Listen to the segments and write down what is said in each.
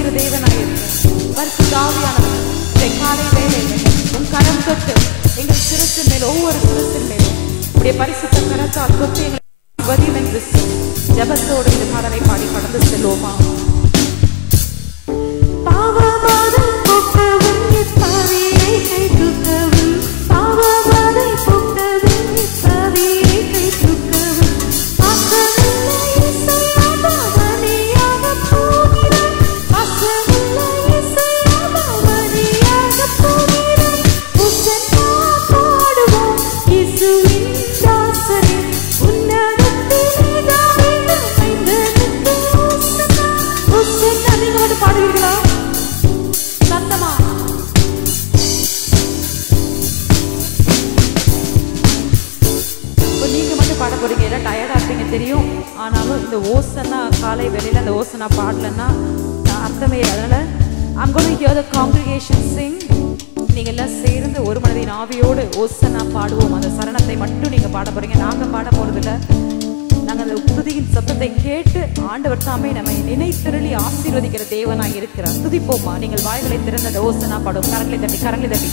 ஆசீர்வதிக்கிற தேவனாயிருக்கிறார். பரிசுத்த ஆவியானவர் இன்றைய காலை வேளையிலே உன் கரம் தொட்டு எங்கள் சிரசின் மேல் ஒவ்வொரு சிரசின் மேலும் உடைய பரிசுத்த கரத்தால் தொட்டு எங்களை ஆசீர்வதியும் என்று ஜெபத்தோடு இந்த பாடலை பாடி கடந்து செல்வோமா? தெரியும். ஆனாலும் இந்த ஓசனா காலை வேளையில அந்த ஓசனா பாடலன்னா அர்த்தமே இல்லை. அதனால I'm going to hear the congregation sing. நீங்க எல்லாம் சேர்ந்து ஒரு மனதின் ஆவியோடு ஓசனா பாடுவோம். அந்த சரணத்தை மட்டும் நீங்க பாட போறீங்க. நாங்க பாட போறதில்ல. நாங்க அந்த துதியின் சத்தத்தை கேட்டு ஆண்டவர் தாமே நம்மை நினைத்திரளி ஆசீர்வதிக்கிற தேவனாய் இருக்கிறார். துதிப்போமா? நீங்கள் வாய்களை திறந்த அந்த ஓசனா பாடுவோம். கரங்களை தட்டி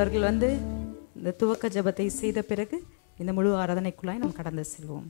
அவர்கள் வந்து இந்த துவக்க ஜெபத்தை செய்த பிறகு இந்த முழு ஆராதனைக்குள்ளாய் நாம் கடந்து செல்வோம்.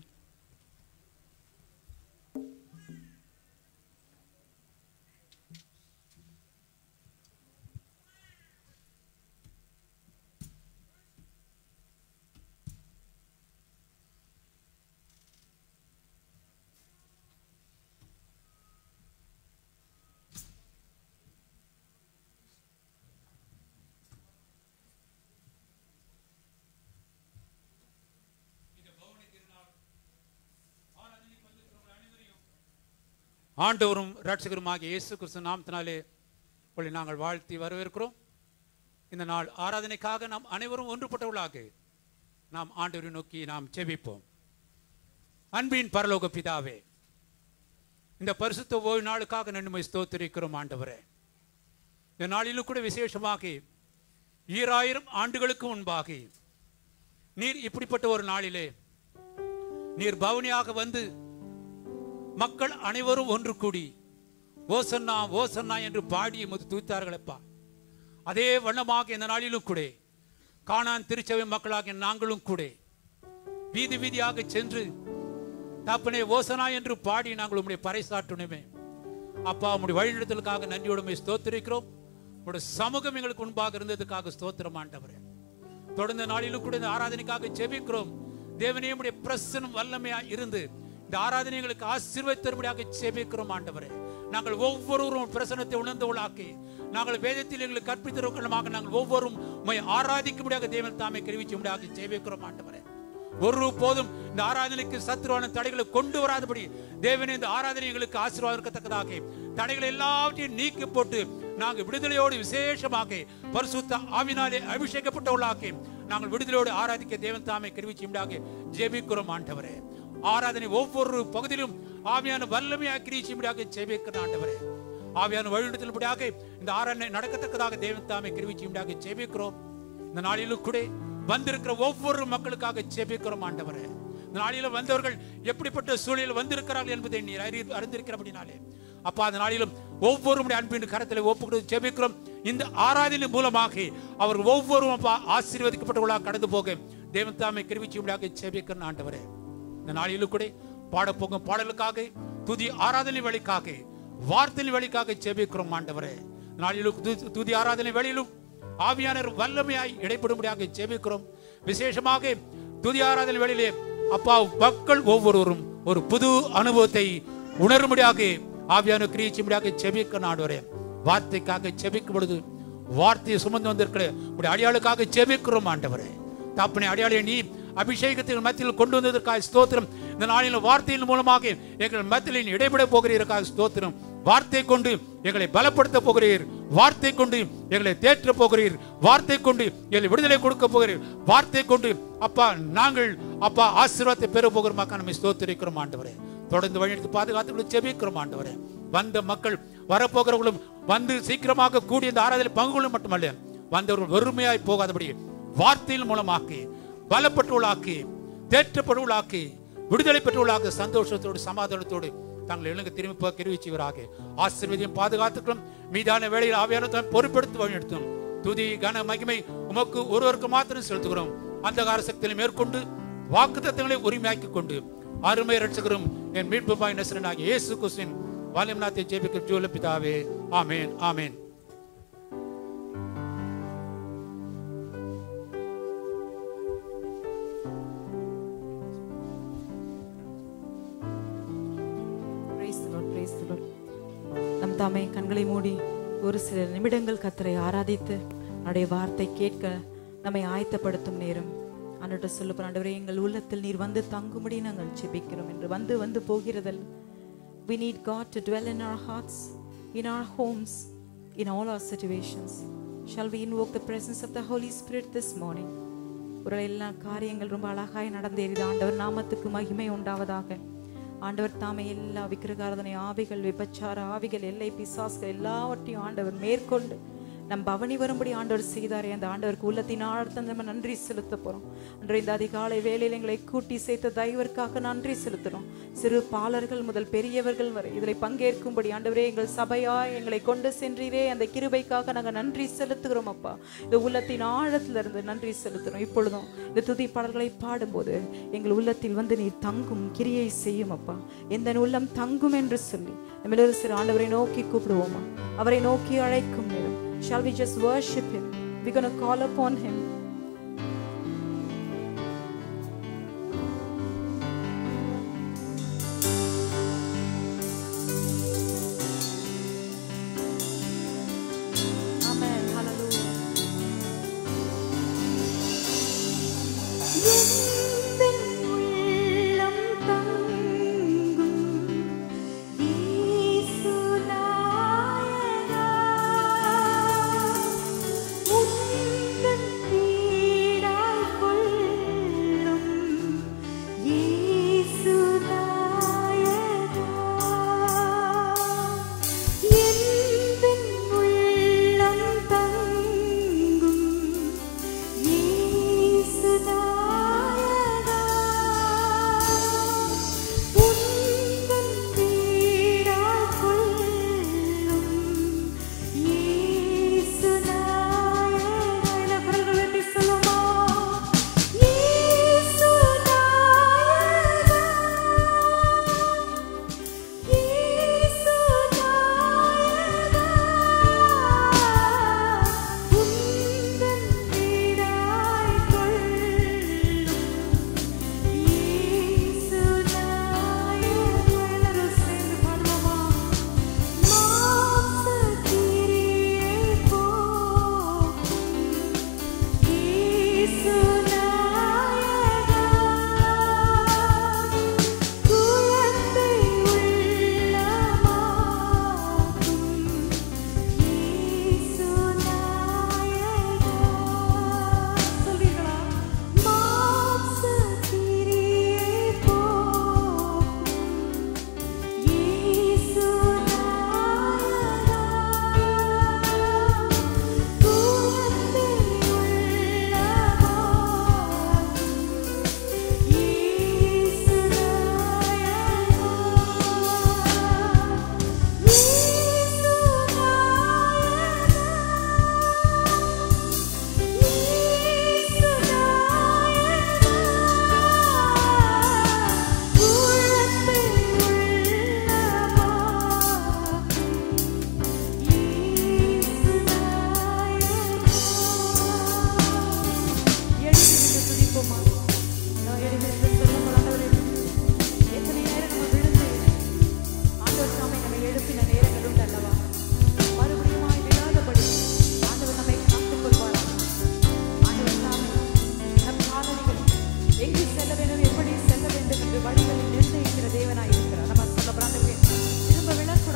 ஆண்டவரும் இரட்சகருமாகிய இயேசு கிறிஸ்து நாமத்தினாலே உங்களை நாங்கள் வாழ்த்தி வரவேற்கிறோம். இந்த நாள் ஆராதனைக்காக நாம் அனைவரும் ஒன்றுபட்டவர்களாக நாம் ஆண்டவரை நோக்கி நாம் ஜெபிப்போம். அன்பின் பரலோக பிதாவே, இந்த பரிசுத்த ஓய்வு நாளுக்காக நன்மை ஸ்தோத்திரிக்கிறோம். ஆண்டவரே, இந்த நாளிலும் கூட விசேஷமாக 2000 ஆண்டுகளுக்கு முன்பாக நீர் இப்படிப்பட்ட ஒரு நாளிலே நீர் பவனியாக வந்து மக்கள் அனைவரும் ஒன்று கூடி ஓசன்னா ஓசன்னா என்று பாடி துதித்தார்களப்பா. அதே வண்ணமாக இந்த நாளிலும் கூட கானான் திருச்சபை மக்களாக நாங்களும் கூட வீதி வீதியாக சென்று தப்பனே ஓசனா என்று பாடி நாங்கள் உம்முடைய பறைசாற்றணுமே. அப்பா, உம்முடைய வழிநடத்தலுக்காக நன்றியோடுமை ஸ்தோத்திரிக்கிறோம். உங்களுடைய சமூகம் எங்களுக்கு முன்பாக இருந்ததுக்காக ஸ்தோத்திரம் ஆண்டவரே. தொடர்ந்த நாளிலும் கூட இந்த ஆராதனைக்காக ஜெபிக்கிறோம். தேவனே, உம்முடைய பிரசன்னம் வல்லமையா இருந்து இந்த ஆராதனைகளுக்கு ஆசீர்வதித்தரும்படியாக ஜெபிக்கிறோம் ஆண்டவரே. நாங்கள் ஒவ்வொருவரும் பிரசன்னத்தை உணர்ந்தவளாக்கி நாங்கள் வேதத்தில் எங்களுக்கு கற்பித்தவர்களாக நாங்கள் ஒவ்வொருவரும் உம்மை ஆராதிக்கும்படியாக தேவன் தாமே தெரிவிக்கும்படியாக ஜெபிக்கிறோம் ஆண்டவரே. ஒரு போதும் இந்த ஆராதனைக்கு சத்துருவான தடைகளை கொண்டு வராதபடி தேவனே, இந்த ஆராதனைகளுக்கு ஆசீர்வாதம் இருக்கத்தக்கதாக தடைகள் எல்லாவற்றையும் நீக்கி போட்டு நாங்கள் விடுதலையோடு விசேஷமாக பரிசுத்த ஆவினாலே அபிஷேகப்பட்டவர்களாக்கி நாங்கள் விடுதலையோடு ஆராதிக்க தேவன் தாமே தெரிவிக்கும்படியாக ஜெபிக்கிறோம் ஆண்டவரே. ஆராதனை ஒவ்வொரு பகுதியிலும் ஆவியான வல்லமையாக கிரியும்படியாக ஜெபிக்கிறோம் ஆண்டவரே. ஆவியான வழிநடத்தலும்படியாக இந்த ஆராதனை நடக்கத்தக்கதாக தேவன் தாமே கிருபையும்படியாக ஜெபிக்கிறோம். இந்த நாளிலும் கூட வந்திருக்கிற ஒவ்வொரு மக்களுக்காக ஜெபிக்கிறோம் ஆண்டவரே. இந்த நாளிலும் வந்தவர்கள் எப்படிப்பட்ட சூழலில் வந்திருக்கிறார்கள் என்பதை நீர் அறிந்திருக்கிறபடினாலே அப்பா, அந்த நாளிலும் ஒவ்வொருடைய அன்பின் கரத்தில் ஒப்புக்கொண்டு ஜெபிக்கிறோம். இந்த ஆராதனை மூலமாக அவர் ஒவ்வொருவரும் அப்பா ஆசீர்வதிக்கப்பட்டவர்களாக கடந்து போக தேவன் தாமே கிருபையும்படியாக ஜெபிக்கிறேன் ஆண்டவரே. இந்த நாளிலும் கூட பாடப்போகும் பாடலுக்காக, துதி ஆராதனை வழிக்காக, வார்த்தை வழிக்காக ஜெபிக்கிறோம் ஆண்டவரே. நாளிலும் துதி ஆராதனை வழியிலும் ஆவியானவர் வல்லமையாய் இடைப்படும்படியாக ஜெபிக்கிறோம். விசேஷமாக துதி ஆராதனை வழியிலே அப்பா மக்கள் ஒவ்வொருவரும் ஒரு புது அனுபவத்தை உணரும்படியாக ஆவியானவர் கிரியை செய்யும்படியாக ஜெபிக்கிறோம் ஆண்டவரே. வார்த்தைக்காக ஜெபிக்கும் பொழுது வார்த்தையை சுமந்து வந்திருக்கிற உடைய அடியாளுக்காக ஜெபிக்கிறோம் ஆண்டவரே. தாப்பனை அடியாளை நீ அபிஷேகத்தின் மத்தியில் கொண்டு வந்ததற்காக ஸ்தோத்திரம். இந்த நாளில் வார்த்தையின் மூலமாக எங்கள் மத்தியில் இடைபெட போகிறீர்கள் ஸ்தோத்திரம். வார்த்தை கொண்டு எங்களை பலப்படுத்த போகிறீர், வார்த்தை கொண்டு எங்களை தேற்ற போகிறீர், வார்த்தை கொண்டு எங்களை விடுதலை கொடுக்க போகிறீர், வார்த்தை கொண்டு அப்பா நாங்கள் அப்பா ஆசீர்வாதத்தை பெற போகிறோமாக்க நம்மை ஸ்தோத்திரிக்கிறோம் ஆண்டவரே. தொடர்ந்து வழிநடத்தி பாதுகாத்து ஜெபிக்கிறோம் ஆண்டவரே. வந்த மக்கள் வரப்போகிறவர்களும் வந்து சீக்கிரமாக கூடிய இந்த ஆராதனை பங்குகளும் மட்டுமல்ல, வந்தவர்கள் வெறுமையாய் போகாதபடி வார்த்தையின் மூலமாக்கி பலப்பட்டுள்ளாக்கி தேற்றப்படுள்ளாக்கி விடுதலை பெற்றுள்ளாக சந்தோஷத்தோடு சமாதானத்தோடு தாங்கள் எழுங்க திரும்பி கிருவிச்சுவராக ஆசீர்வதியும் பாதுகாத்துக்கிறோம். மீதான வேளையில் ஆவியானவரை பொறுப்பெடுத்து வழிநடத்தும். துதி கன மகிமை உமக்கு ஒருவருக்கு மாத்திரம் செலுத்துகிறோம். அந்தகார சக்தியை மேற்கொண்டு வாக்குத்தத்தங்களை உரிமையாக்கிக் கொண்டு அருமை ரட்சகரும் என் மீட்புமாய் நசரனாகிய இயேசு கிறிஸ்துவின் வல்லமையின் நாமத்தை ஜெபிக்கிறோம் ஜீவனுள்ள பிதாவே. ஆமென், ஆமென். நம் தாமே கண்களை மூடி ஒரு சில நிமிடங்கள் கர்த்தரை ஆராதித்து நம்முடைய வார்த்தை கேட்க நம்மை ஆயத்தப்படுத்தும் நேரம். ஆண்டவரே சொல்லுகிறோம், ஆண்டவரே எங்கள் உள்ளத்தில் நீர் வந்து தங்கும்படி நாங்கள் ஜெபிக்கிறோம் என்று வந்து போகிறதல்ல. We need God to dwell in our hearts, in our homes, in all our situations. Shall we invoke the presence of the Holy Spirit this morning? ஒரு எல்லா காரியங்கள் ரொம்ப அழகாய் நடந்தேறிது. ஆண்டவர் நாமத்துக்கு மகிமை உண்டாவதாக. ஆண்டவர் தாமே எல்லா விக்கிரகாராதனை ஆவிகள், விபச்சார ஆவிகள், எல்லை பிசாசுகள் எல்லாவற்றையும் ஆண்டவர் மேற்கொண்டு நம் பவனி வரும்படி ஆண்டவர் செய்தாரே. அந்த ஆண்டவருக்கு உள்ளத்தின் ஆழ்த்த நம்ம நன்றி செலுத்த போறோம். அன்று இந்த அதிகாலை வேளையில் எங்களை கூட்டி சேர்த்த தயவிற்காக நன்றி செலுத்துறோம். சிறு பாலர்கள் முதல் பெரியவர்கள் வரை இதில் பங்கேற்கும்படி ஆண்டவரே எங்கள் சபையாய் எங்களை கொண்டு சென்றீரே. அந்த கிருபைக்காக நாங்கள் நன்றி செலுத்துகிறோம் அப்பா. இந்த உள்ளத்தின் ஆழத்திலிருந்து நன்றி செலுத்துறோம். இப்பொழுதும் இந்த துதி பாடல்களை பாடும்போது எங்கள் உள்ளத்தில் வந்து நீர் தங்கும் கிரியை செய்யும் அப்பா. எந்த உள்ளம் தங்கும் என்று சொல்லி நம்ம சிறு ஆண்டவரை நோக்கி கூப்பிடுவோமா? அவரை நோக்கி அழைக்கும் நேரம். Shall we just worship him? We're going to call upon him. Amen. Hallelujah. உந்தன்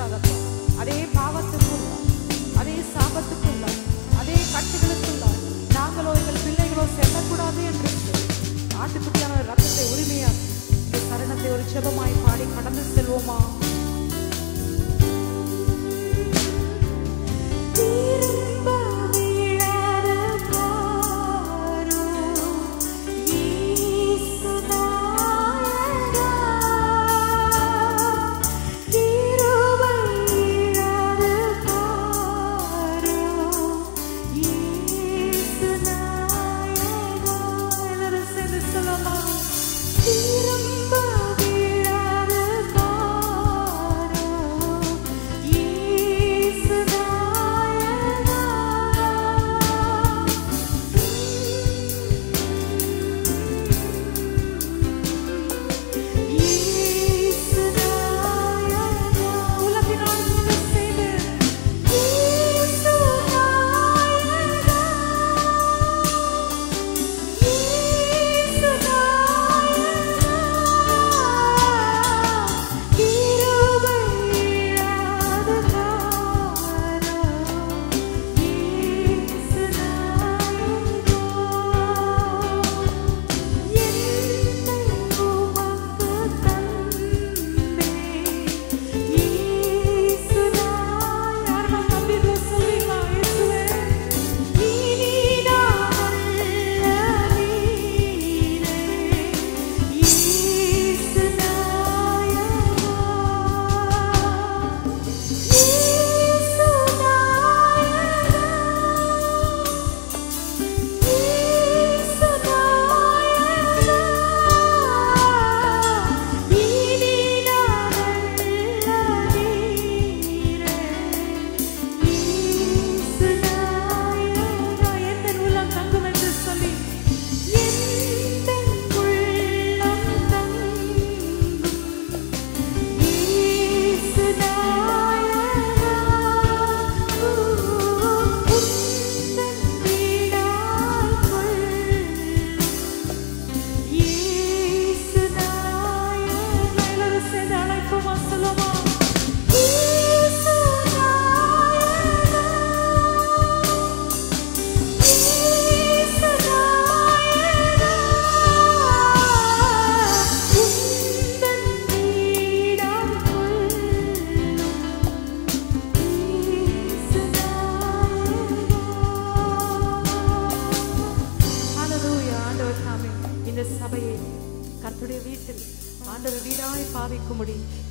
செல்லக்கூடாதப்பா. அதே பாவத்துக்குள்ள, அதே சாபத்துக்குள்ள, அதே கட்டுகளுக்குள்ள நாங்களோ எங்கள் பிள்ளைகளோ செல்லக்கூடாது என்று ஆட்டுக்குட்டியான ரத்தத்தை உரிமையாக்கி இந்த சரணத்தை ஒரு ஜெபமாய் பாடி கடந்து செல்வோமா?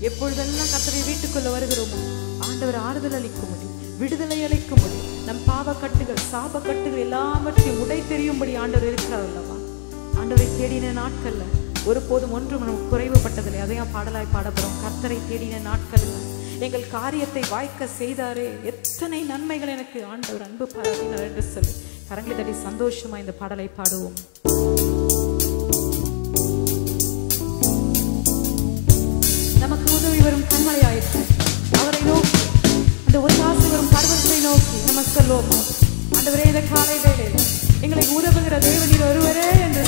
எப்பொழுதெல்லாம் கர்த்தருடைய வீட்டுக்குள்ள வருகிறோமோ ஆண்டவர் ஆறுதல் அளிக்கும்படி, விடுதலை அளிக்கும்படி, நம் பாவ கட்டுகள் சாப கட்டுகள் எல்லாவற்றையும் உடை தெரியும்படி ஆண்டவர் இருக்கிறார் அல்லவா? ஆண்டவரை தேடின நாட்கள்ல ஒருபோதும் ஒன்றும் நமக்கு குறைவுபட்டதில்லை. அதையும் பாடலாய் பாடப்போறோம். கர்த்தரை தேடின நாட்கள்ல எங்கள் காரியத்தை வாய்க்க செய்தாரே, எத்தனை நன்மைகள் எனக்கு ஆண்டவர் அன்பு பாராட்டினார் என்று சொல்லி கரங்களை தட்டி சந்தோஷமா இந்த பாடலை பாடுவோம். நமக்கு உதவி வரும் கண்மலையாயிற்று அவரை நோக்கி, அந்த ஒரு ஆசை வரும் பர்வத்தை நோக்கி நம்ம சொல்லுவோமா? ஆண்டவரே, இந்த காலை வேளையில் எங்களை உதவுகிற தேவனீர் ஒருவரே என்று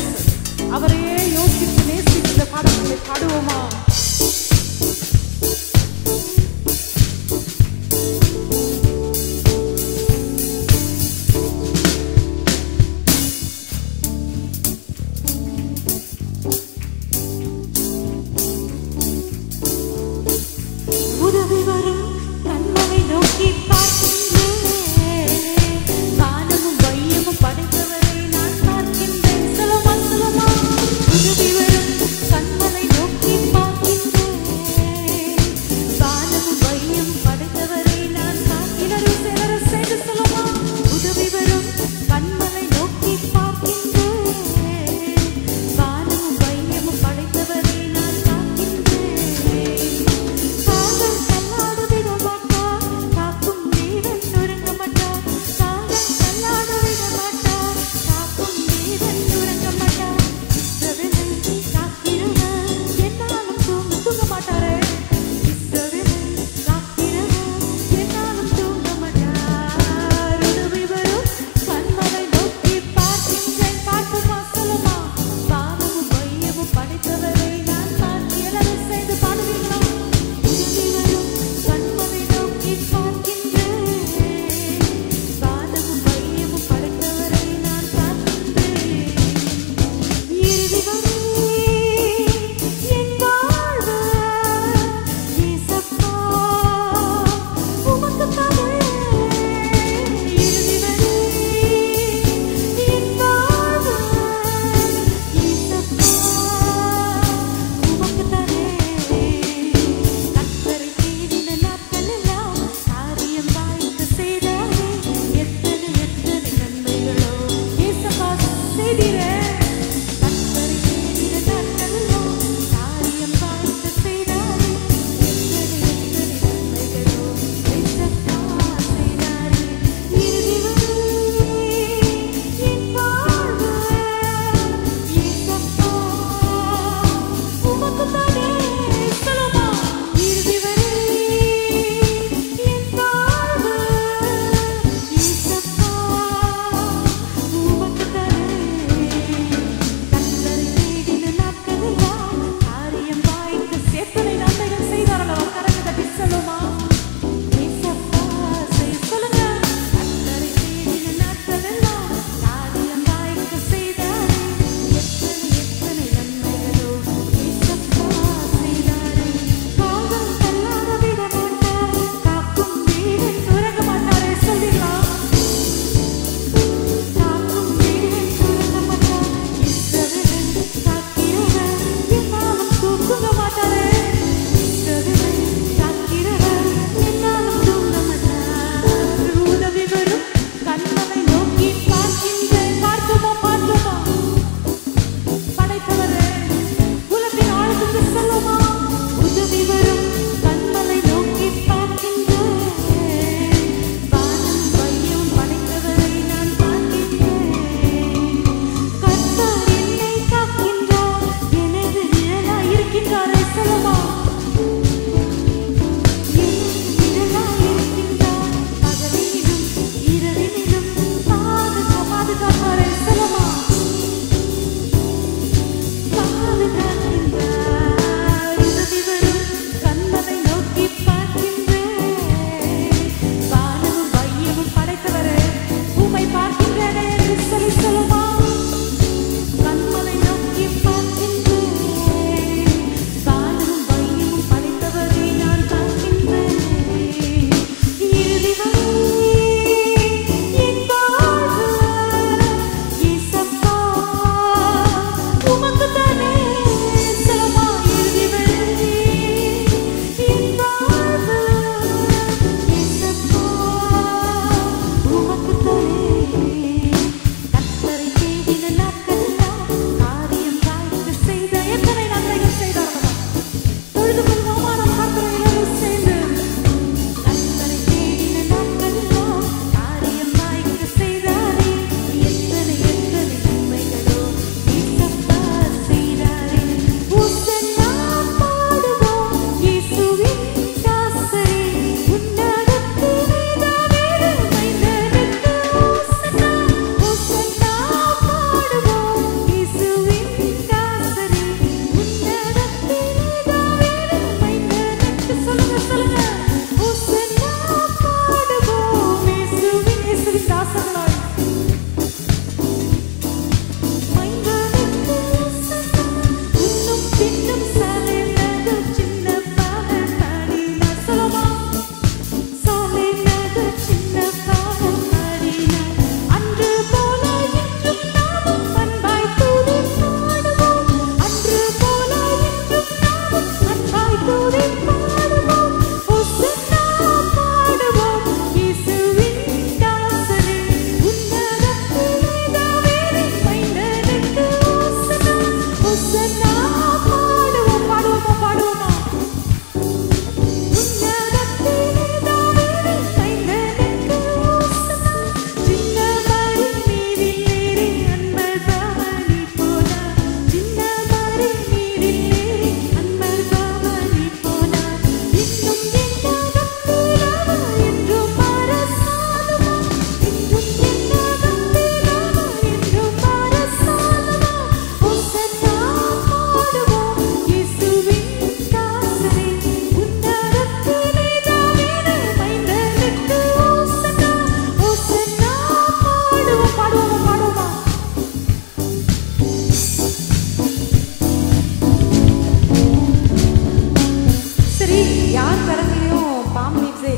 அவரையே யோசித்து நேசித்து இந்த பாடல்களை பாடுவோமா? கண்மலை நோக்கி பார்த்து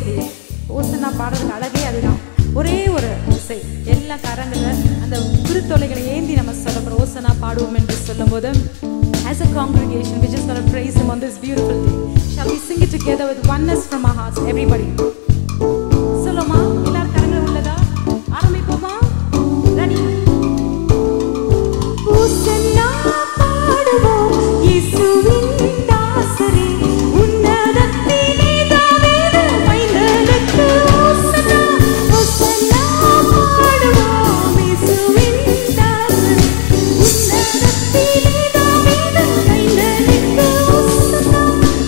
இல்லையே. ஓசன்னா பாடுறதுக்கு அழகே அதுதான். ஒரே ஒரு இசை, எல்லா கரங்களை அந்த குருத்தொலைகளை ஏந்தி நம்ம சொல்ல போறோம். ஓசன்னா பாடுவோம் என்று சொல்லும் போது, as a congregation we just gonna praise him on this beautiful day. Shall we sing it together with oneness from our hearts, everybody? சொல்லுமா, எல்லாரும் கரங்கள் உள்ளதா? ஆரம்பிப்போமா? ரெடி? ஓசன்னா பாடுவோம் இயேசுவின் தாசரே, உன்னதத்திலே தாவீது மைந்தனுக்கு ஓசன்னா. ஓசன்னா பாடுவோம் இயேசுவின் தாசரே, உன்னதத்திலே தாவீது மைந்தனுக்கு ஓசன்னா.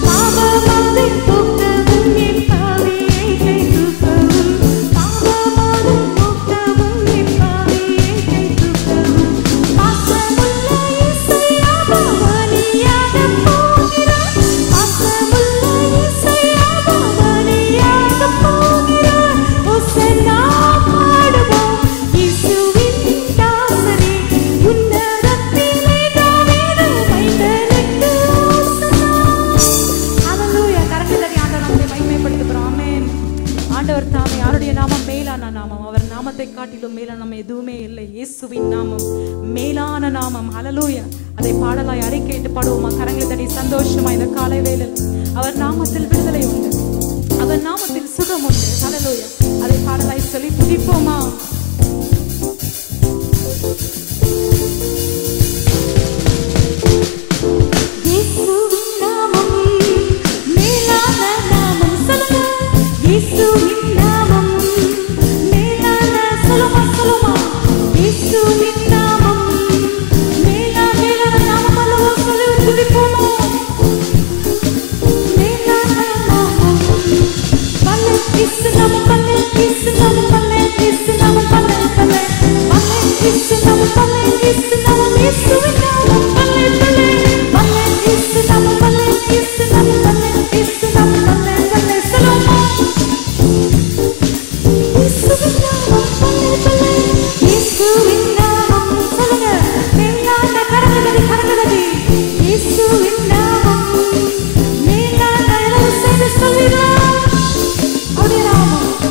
பாவமாதை போக்கவும் என் பாவியை கை தூக்கவும், பாவமாதை போக்கவும் என் பாவியை கை தூக்கவும், பாசமுள்ள இயேசையா பவனியாக போகிறார், பாசமுள்ள இயேசையா பவனியாக போகிறார். ஓசன்னா பாடுவோம் இயேசுவின் தாசரே, உன்னதத்திலே தாவீது மைந்தனுக்கு ஓசன்னா. ஹalleluya. கரங்களை தட்டி ஆண்டவரை நாமத்தை மகிமைப்படுத்துகிறோம். ஆமென். ஆண்டவர் தாமே, அவருடைய நாமம் மேலான நாமம். அவர் நாமத்தை காட்டிலும் மேலான நாமம் எதுவுமே இல்லை. இயேசுவின் நாமம் மேலான நாமம். ஹalleluya. அதை பாடலாய் அறிக்கையிட்டு பாடுவோமா? கரங்களை தட்டி சந்தோஷமா இந்த காலை வேளையில் அவர் நாமத்தில் விடுதலை உண்டு, அவர் நாமத்தில் சுகம் உண்டு. ஹalleluya. அதை பாடலாய் சொல்லி துதிப்போமா? இயேசுவின் நாமம் மேலான நாமம். சொல்லுங்க. இயேசுவின் நாமம் மேலான, சொல்லுமா சொல்லுமா. இயேசுவின் நாமம் மேலான நாமம் அல்லவா? சொல்லி துதிப்போமா? மேலான நாமம். பல்லே இயேசு நாமம், பல்லே இயேசு நாமம், பல்லே இயேசு நாமம், பல்லே பல்லே பல்லே இயேசு நாமம், பல்லே இயேசு நாமம், இயேசுவின் நாமம், பல்லே பல்லே பல்லே இயேசு நாமம், பல்லே இயேசு நாமம், பல்லே இயேசு நாமம், பல்லே பல்லே சொல்லுமா. இயேசுவின் நாமம், பல்லே பல்லே இயேசுவின் நாமம். சொல்லுங்க. மேலான கரங்களை இயேசுவின் நாமம் மேலான, எல்லாரும் சேர்ந்து சொல்லிடலாம். அவருடைய நாமம்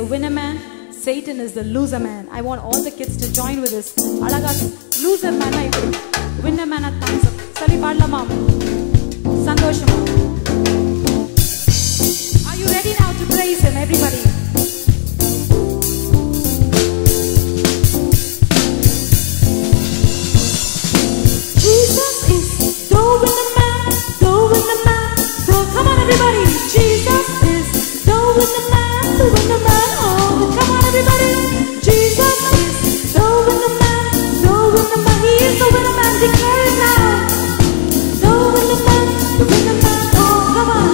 the winner man, Satan is the loser man. I want all the kids to join with us. Alaga loser man I winner man at thumbs up. Sali paadlama. Sandoshama. Are you ready now to praise him, everybody? Jesus is the winner man, the winner man. So come on everybody. Jesus is the winner man, the winner man. Oh, come on everybody. Jesus is the winner man, the winner man. He is the winner man. Declare it now. The winner man, the winner man. Oh, come on.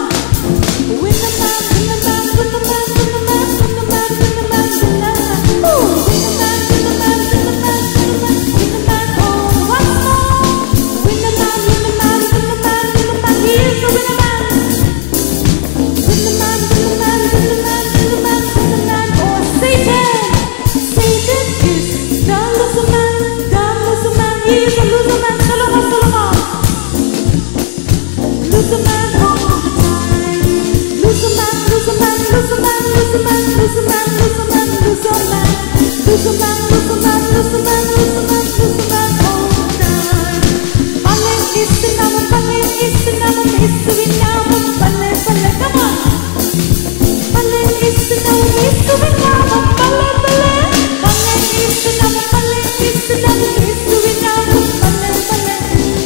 Winner man, winner man, winner man, winner man, winner man, winner man, winner man. Oh, winner man, winner man, winner man, winner man, winner man. Oh, once more. Winner man, winner man, winner man, winner man. He is the winner man. Winner man, winner man, winner man, winner man, winner man. Oh, Satan, Satan is the loser man, the loser man. He is the loser man. Solomon, Solomon. Loser man all the time. Loser man, loser man, loser man, loser man, loser man, loser man, loser man. Loser man, loser man, loser man, loser man, loser man all the time. Palle istinamam, palle istinamam, issuvinnamam, palle palle, come on. Palle istinamam, issuvinnamam, palle palle. Palle istinamam, palle istinamam, issuvinnamam, palle palle.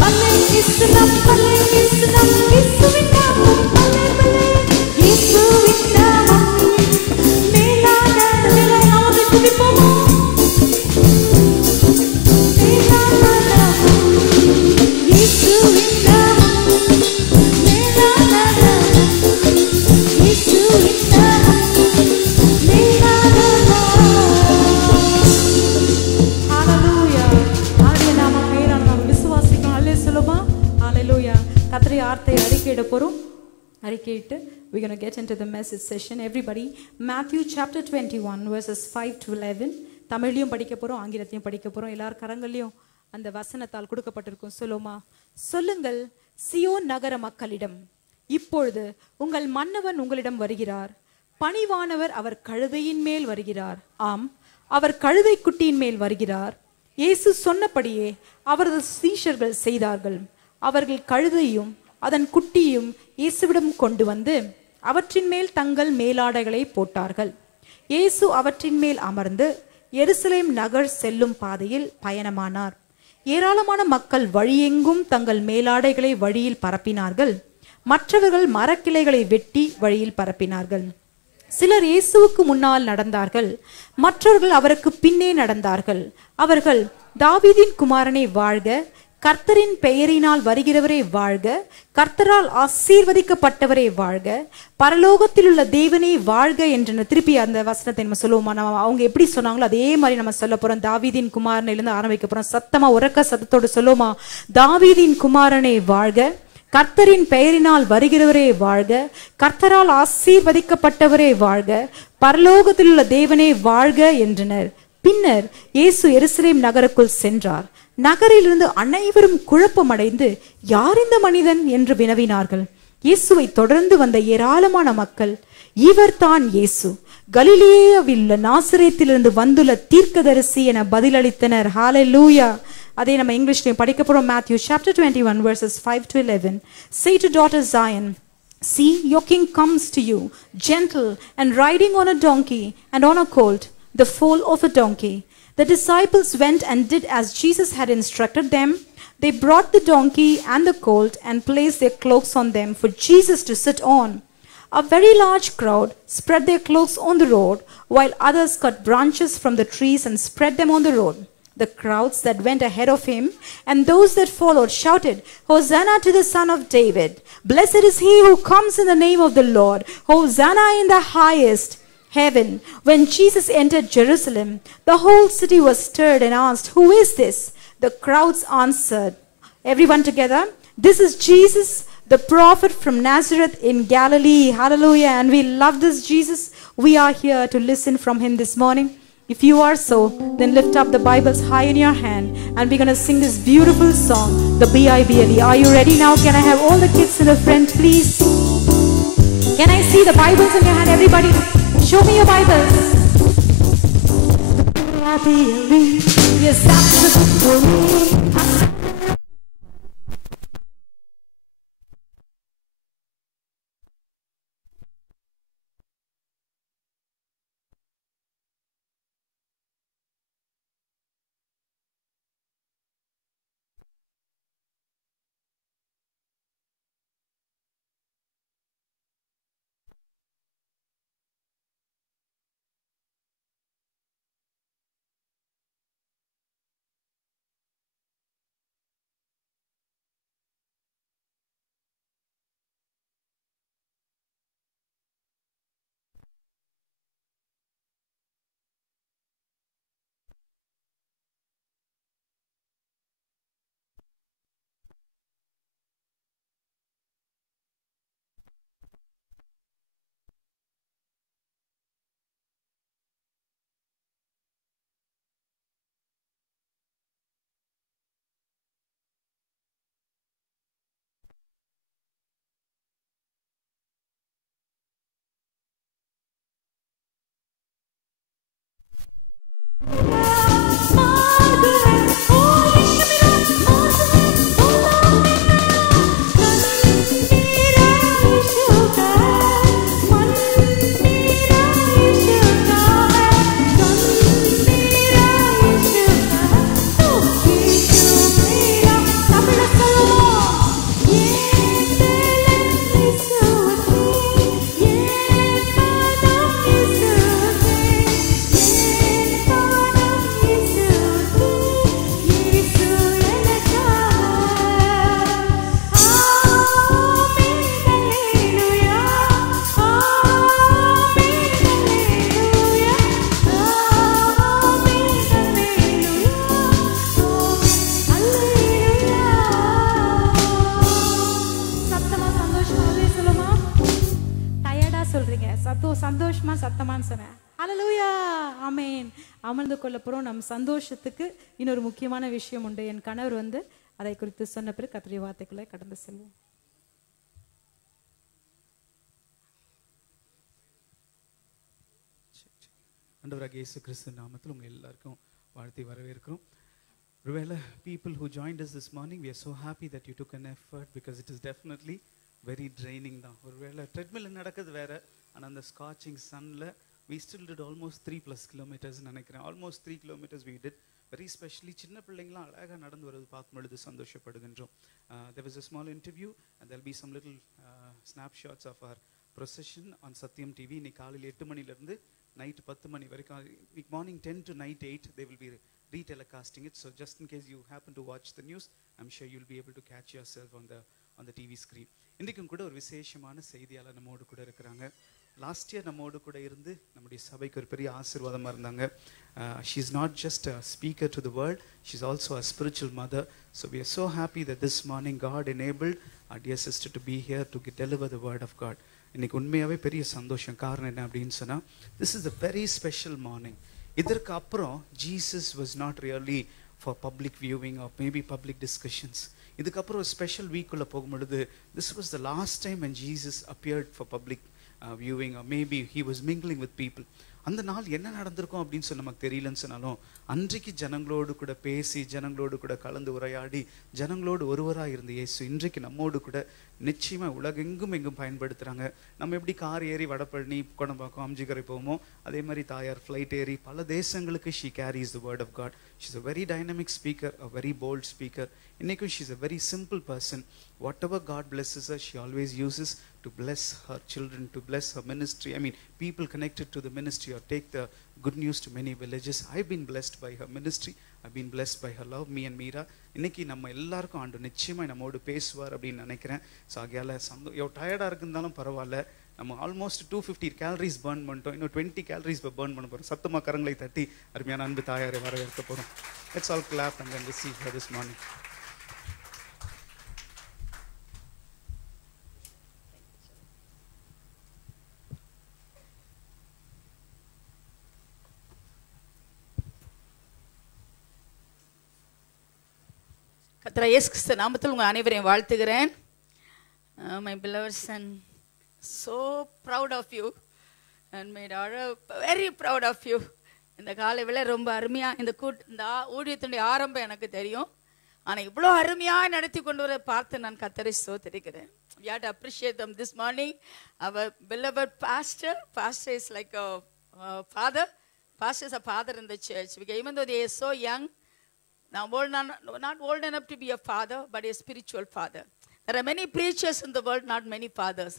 Palle istinamam, palle istinamam, issuvinnamam, palle palle. Issuvinnamam, மேலான நிலையாவது துதிப்போமா? கர்த்தருடைய வார்த்தையை அறிக்கையிட போறோம். அறிக்கையிட்டு we're going to get into the message session. Everybody, Matthew chapter 21 verses 5 to 11. தமிழ்லயும் படிக்க போறோம், ஆங்கிலத்தையும் படிக்க போறோம். எல்லார் கரங்களையும் அந்த வசனத்தால் கொடுக்கப்பட்டிருக்கும். சொல்லுமா, சொல்லுங்கள் சியோன் நகர மக்களிடம், இப்பொழுது உங்கள் மன்னவன் உங்களிடம் வருகிறார். பணிவானவர் அவர் கழுதையின் மேல் வருகிறார். ஆம், அவர் கழுதை குட்டியின் மேல் வருகிறார். இயேசு சொன்னபடியே அவரது சீஷர்கள் செய்தார்கள். அவர்கள் கழுதையும் அதன் குட்டியும் இயேசுவிடம் கொண்டு வந்து அவற்றின் மேல் தங்கள் மேலாடைகளை போட்டார்கள். இயேசு அவற்றின் மேல் அமர்ந்து எருசலேம் நகர் செல்லும் பாதையில் பயணமானார். ஏராளமான மக்கள் வழியெங்கும் தங்கள் மேலாடைகளை வழியில் பரப்பினார்கள். மற்றவர்கள் மரக்கிளைகளை வெட்டி வழியில் பரப்பினார்கள். சிலர் இயேசுவுக்கு முன்னால் நடந்தார்கள், மற்றவர்கள் அவருக்கு பின்னே நடந்தார்கள். அவர்கள், தாவீதின் குமாரனே வாழ்க, கர்த்தரின் பெயரினால் வருகிறவரே வாழ்க, கர்த்தரால் ஆசீர்வதிக்கப்பட்டவரே வாழ்க, பரலோகத்தில் உள்ள தேவனே வாழ்க என்று திருப்பி அந்த வசனத்தை நம்ம சொல்லுவோமா? நம்ம அவங்க எப்படி சொன்னாங்களோ அதே மாதிரி நம்ம சொல்ல போறோம். தாவீதின் குமாரனிலிருந்து ஆரம்பிக்க போறோம். சத்தமா உரக்க சத்தத்தோடு சொல்லுவோமா? தாவீதின் குமாரனே வாழ்க, கர்த்தரின் பெயரினால் வருகிறவரே வாழ்க, கர்த்தரால் ஆசீர்வதிக்கப்பட்டவரே வாழ்க, பரலோகத்தில் உள்ள தேவனே வாழ்க என்றனர். பின்னர் இயேசு எருசலேம் நகருக்குள் சென்றார். நகரிலிருந்து அனைவரும் குழப்பமடைந்து, யார் இந்த மனிதன் என்று வினவினார்கள். இயேசுவை தொடர்ந்து வந்த ஏராளமான மக்கள், இவர்தான் இயேசு, கலிலேயாவில் நாசரேத்திலிருந்து வந்துள்ள தீர்க்கதரிசி என பதிலளித்தனர். ஹalleluya. அதே நம்ம இங்கிலீஷ்லயும் படிக்க போறோம். Matthew chapter 21 verses 5 to 11. Say to daughter Zion, see, your king comes to you, gentle and riding on a donkey and on a colt, the foal of a donkey. The disciples went and did as Jesus had instructed them. They brought the donkey and the colt and placed their cloaks on them for Jesus to sit on. A very large crowd spread their cloaks on the road, while others cut branches from the trees and spread them on the road. The crowds that went ahead of him and those that followed shouted, Hosanna to the Son of David. Blessed is he who comes in the name of the Lord. Hosanna in the highest heaven. When Jesus entered Jerusalem, the whole city was stirred and asked, who is this? The crowds answered, everyone together, this is Jesus, the prophet from Nazareth in Galilee. Hallelujah. And we love this Jesus. We are here to listen from him this morning. If you are so, then lift up the Bibles high in your hand and we're going to sing this beautiful song, the B-I-B-L-E. Are you ready now? Can I have all the kids in the front, please? Can I see the Bibles in your hand, everybody? Show me your Bibles. Yes, absolutely. சந்தோஷமா சத்தமான்னு சொன்னேன். ஹல்லேலூயா, ஆமென். அமர்ந்து கொள்ள போறோம். நம் சந்தோஷத்துக்கு இன்னொரு முக்கியமான விஷயம் உண்டு. என் கணவர் அதை குறித்து சொன்ன பிறகு கர்த்தருடைய வார்த்தைக்குள்ளே கடந்து செல்வோம். ஆண்டவராகிய இயேசு கிறிஸ்து நாமத்தில் உங்கள் எல்லாருக்கும் வாழ்த்தி வரவேற்கிறோம். ஒருவேளை people who joined us this morning, we are so happy that you took an effort because it is definitely very draining தான். ஒருவேளை ட்ரெட்மில் நடக்குது வேற, ஆனால் அந்த scorching சன்ல we still did almost 3+ kilometers நினைக்கிறேன். almost 3 kilometers we did. very specially சின்ன பிள்ளைங்களாம் அழகாக நடந்து வருவது பார்க்கும் பொழுது சந்தோஷப்படுகின்றோம். There was a small interview and there will be some little snapshots of our procession on Satyam TV. இன்னைக்கு காலையில் 8 மணிலேருந்து நைட் 10 மணி வரைக்கும், morning 10 to night 8 they will be re-telecasting it. So just in case you happen to watch the news, I'm sure you'll be able to catch yourself on the TV screen. இன்றைக்கும் கூட ஒரு விசேஷமான செய்தியாளர் நம்மோடு கூட இருக்கிறாங்க. Last year நம்மோடு கூட இருந்து நம்முடைய சபைக்கு ஒரு பெரிய ஆசீர்வாதமாக இருந்தாங்க. She is not just a speaker to the world, she is also a spiritual mother. So we are so happy that this morning God enabled our dear sister to be here to deliver the word of God. இன்னைக்கு உண்மையாகவே பெரிய சந்தோஷம். காரணம் என்ன அப்படின்னு சொன்னால், this is a very special morning. இதற்கு அப்புறம் Jesus was not really for public viewing or maybe public discussions. இதுக்கப்புறம் ஒரு ஸ்பெஷல் வீக்குள்ளே போகும்பொழுது, this was the last time when Jesus appeared for public viewing or maybe he was mingling with people. அந்த நாள் என்ன நடந்திருக்கும் அப்படின்னு சொல்லி நமக்கு தெரியலன்னு சொன்னாலும், அன்றைக்கு ஜனங்களோடு கூட பேசி, ஜனங்களோடு கூட கலந்து உரையாடி, ஜனங்களோடு ஒருவராக இருந்த இயேசு இன்றைக்கு நம்மோடு கூட நிச்சயமாக உலகெங்கும் எங்கும் பயன்படுத்துகிறாங்க. நம்ம எப்படி கார் ஏறி வடபழனி, கொடம்பாக்கம், அம்ஜிகரை போவோமோ, அதே மாதிரி தாயார் ஃப்ளைட் ஏறி பல தேசங்களுக்கு she carries the word of God. She's a very dynamic speaker, a very bold speaker. இன்னைக்கும் she's a very simple person. Whatever God blesses her, she always uses to bless her children, to bless her ministry. I mean, people connected to the ministry or take the good news to many villages. I've been blessed by her ministry. I've been blessed by her love, me and Meera. இன்னைக்கு நம்ம எல்லாருக்கும் ஆண்டு நிச்சயமாக நம்மோடு பேசுவார் அப்படின்னு நினைக்கிறேன். So ஆகையால் எவ்வளோ டயர்டாக இருக்குந்தாலும் பரவாயில்ல, நம்ம ஆல்மோஸ்ட் 250 calories பர்ன் பண்ணிட்டோம். இன்னும் 20 calories பர்ன் பண்ண போகிறோம். சத்தமாக கரங்களை தட்டி அருமையான அன்பு தாயாரை வரவேற்க போகிறோம். Let's all clap and then receive her this morning. கர்த்தர் இயேசு கிறிஸ்து நாமத்தில் உங்கள் அனைவரையும் வாழ்த்துகிறேன். My beloved son, so proud of you. and made our very proud of you. இந்த காலை வேளை ரொம்ப அருமையா இந்த ஊழியத்தினுடைய ஆரம்பம் எனக்கு தெரியும். ஆனா இவ்வளோ அருமையா நடத்தி கொண்டு வர பார்த்து நான் கர்த்தரை ஸ்தோத்திரிக்கிறேன். We have to appreciate them this morning. Our beloved pastor is like a father. Pastor is a father in the church. Because even though they are so young, now not old enough to be a father, but a spiritual father. There are many preachers in the world, not many fathers.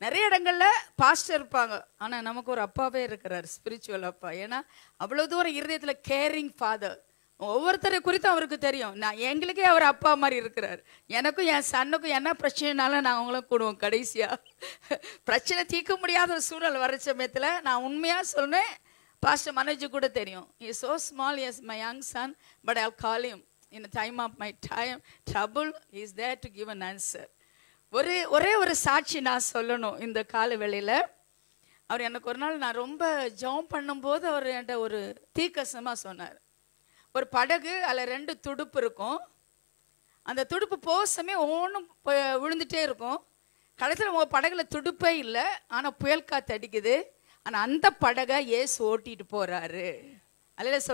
நிறைய இடங்கள்ல pastor இருப்பாங்க, ஆனா நமக்கு ஒரு அப்பாவே இருக்கிறார், spiritual அப்பா. ஏன்னா அவ்வளவு தூரம் இருதயத்துல கேரிங் ஃபாதர். ஒவ்வொருத்தரை குறித்தும் அவருக்கு தெரியும். நான் எங்களுக்கே அவர் அப்பா மாதிரி இருக்கிறார். எனக்கும் என் சன்னுக்கும் என்ன பிரச்சனைனாலும் நான் அவங்களும் கூடுவோம். கடைசியா பிரச்சனை தீர்க்க முடியாத ஒரு சூழல் வர சமயத்துல நான் உண்மையா சொன்னேன், பாஸ்டர் மனோஜ் கூட தெரியும். He is so small, he is my young son, but I'll call him in the time of my trouble. He is there to give an answer. ஒரே ஒரு சாட்சி நான் சொல்லணும் இந்த கால வேளையில. அவர் எனக்கு ஒரு நாள் நான் ரொம்ப ஜெபம் பண்ணும்போது அவர் என்கிட்ட ஒரு தீர்க்கசமா சொன்னார். ஒரு படகு அதில் 2 துடுப்பு இருக்கும். அந்த துடுப்பு போசமே ஒவ்வொன்றும் விழுந்துட்டே இருக்கும். கடைசியில் உங்கள் படகுல துடுப்பே இல்லை, ஆனால் புயல் காற்று அடிக்குது. ஆனால் அந்த படகை ஏசு ஓட்டிட்டு போறாரு. அதில்